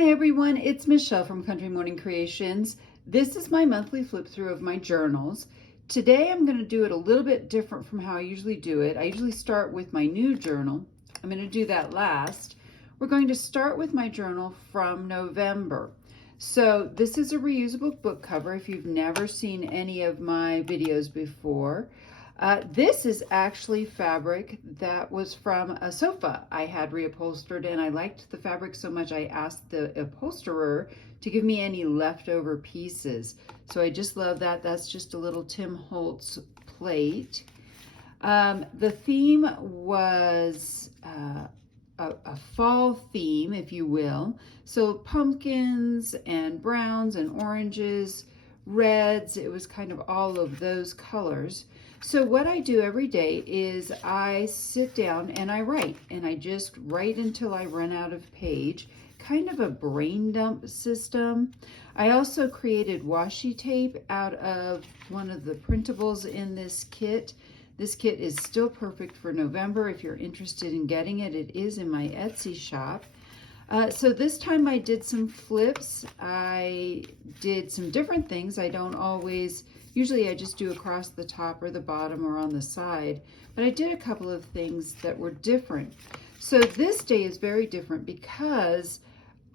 Hi everyone, it's Michelle from Country Morning Creations. This is my monthly flip through of my journals. Today I'm going to do it a little bit different from how I usually do it. I usually start with my new journal. I'm going to do that last. We're going to start with my journal from November. So this is a reusable book cover if you've never seen any of my videos before. This is actually fabric that was from a sofa I had reupholstered, and I liked the fabric so much I asked the upholsterer to give me any leftover pieces. So I just love that. That's just a little Tim Holtz plate. The theme was a fall theme, if you will. So pumpkins and browns and oranges, reds, it was kind of all of those colors. So what I do every day is I sit down and I write, and I just write until I run out of page, kind of a brain dump system. I also created washi tape out of one of the printables in this kit. This kit is still perfect for November. If you're interested in getting it, it is in my Etsy shop. So this time I did some flips. I did some different things. I don't always, usually I just do across the top or the bottom or on the side, but I did a couple of things that were different. So this day is very different because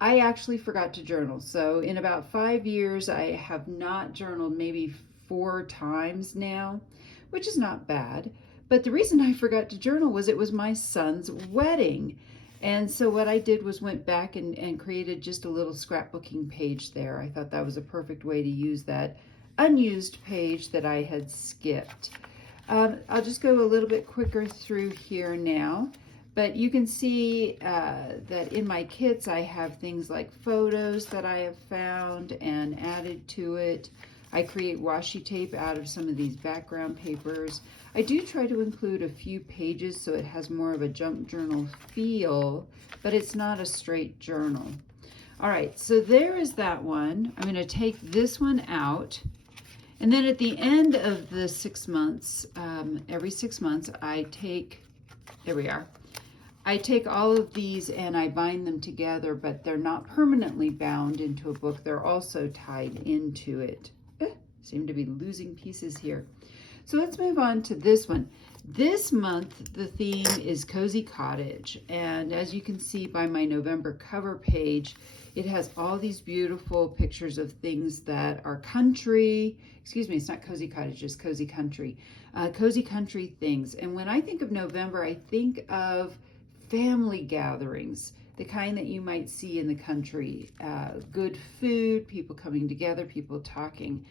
I actually forgot to journal. So in about 5 years, I have not journaled maybe 4 times now, which is not bad. But the reason I forgot to journal was it was my son's wedding. And so what I did was went back and created just a little scrapbooking page there. I thought that was a perfect way to use that unused page that I had skipped. I'll just go a little bit quicker through here now. But you can see that in my kits I have things like photos that I have found and added to it. I create washi tape out of some of these background papers. I do try to include a few pages so it has more of a junk journal feel, but it's not a straight journal. All right, so there is that one. I'm going to take this one out. And then at the end of the 6 months, every 6 months, there we are. I take all of these and I bind them together, but they're not permanently bound into a book. They're also tied into it. Seem to be losing pieces here. So let's move on to this one. This month, the theme is Cozy Cottage. And as you can see by my November cover page, it has all these beautiful pictures of things that are country. Excuse me, it's not Cozy Cottage, it's Cozy Country. Cozy country things. And when I think of November, I think of family gatherings, the kind that you might see in the country. Good food, people coming together, people talking.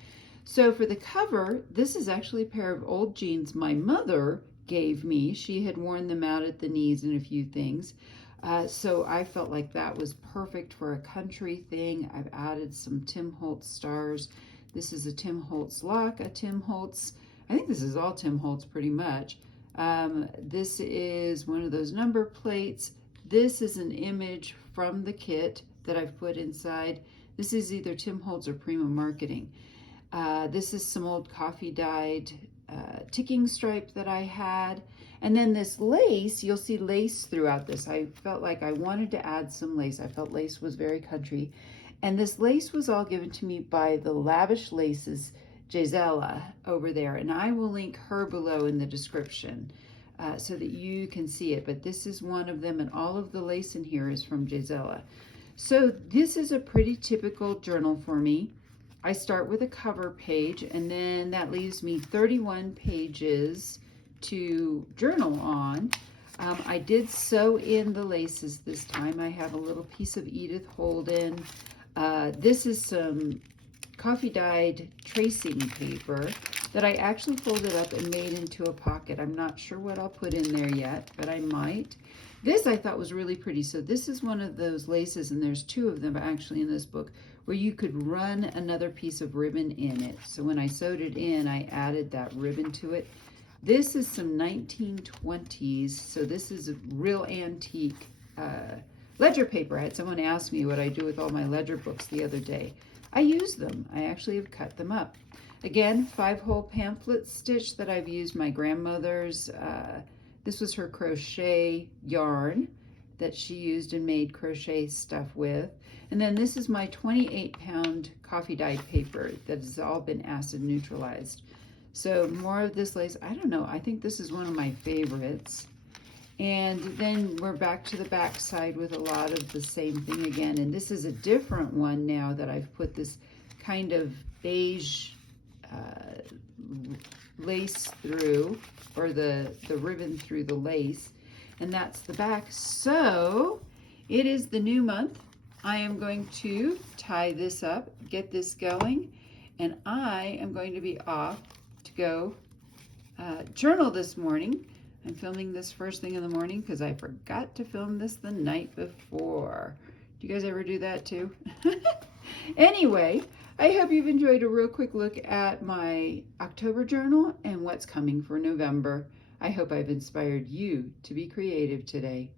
So for the cover, this is actually a pair of old jeans my mother gave me. She had worn them out at the knees and a few things. So I felt like that was perfect for a country thing. I've added some Tim Holtz stars. This is a Tim Holtz lock, a Tim Holtz, I think this is all Tim Holtz pretty much. This is one of those number plates. This is an image from the kit that I've put inside. This is either Tim Holtz or Prima Marketing. This is some old coffee dyed ticking stripe that I had. And then this lace, you'll see lace throughout this. I felt like I wanted to add some lace. I felt lace was very country. And this lace was all given to me by the Lavish Laces Gisela over there. And I will link her below in the description so that you can see it. But this is one of them, and all of the lace in here is from Gisela. So this is a pretty typical journal for me. I start with a cover page, and then that leaves me 31 pages to journal on. I did sew in the laces this time. I have a little piece of Edith Holden. This is some coffee dyed tracing paper that I actually folded up and made into a pocket. I'm not sure what I'll put in there yet, but I might. This I thought was really pretty. So this is one of those laces, and there's 2 of them actually in this book, where you could run another piece of ribbon in it. So when I sewed it in, I added that ribbon to it. This is some 1920s, so this is a real antique ledger paper. I had someone ask me what I do with all my ledger books the other day. I use them. I actually have cut them up. Again, 5-hole pamphlet stitch that I've used my grandmother's. This was her crochet yarn. that she used and made crochet stuff with. And then this is my 28-pound coffee dyed paper that has all been acid neutralized. So more of this lace. I don't know, I think this is one of my favorites. And then we're back to the back side with a lot of the same thing again. And this is a different one now that I've put this kind of beige lace through, or the ribbon through the lace. And that's the back. So it is the new month. I am going to tie this up, get this going, and I am going to be off to go journal this morning. I'm filming this first thing in the morning because I forgot to film this the night before. Do you guys ever do that too? Anyway, I hope you've enjoyed a real quick look at my October journal and what's coming for November. I hope I've inspired you to be creative today.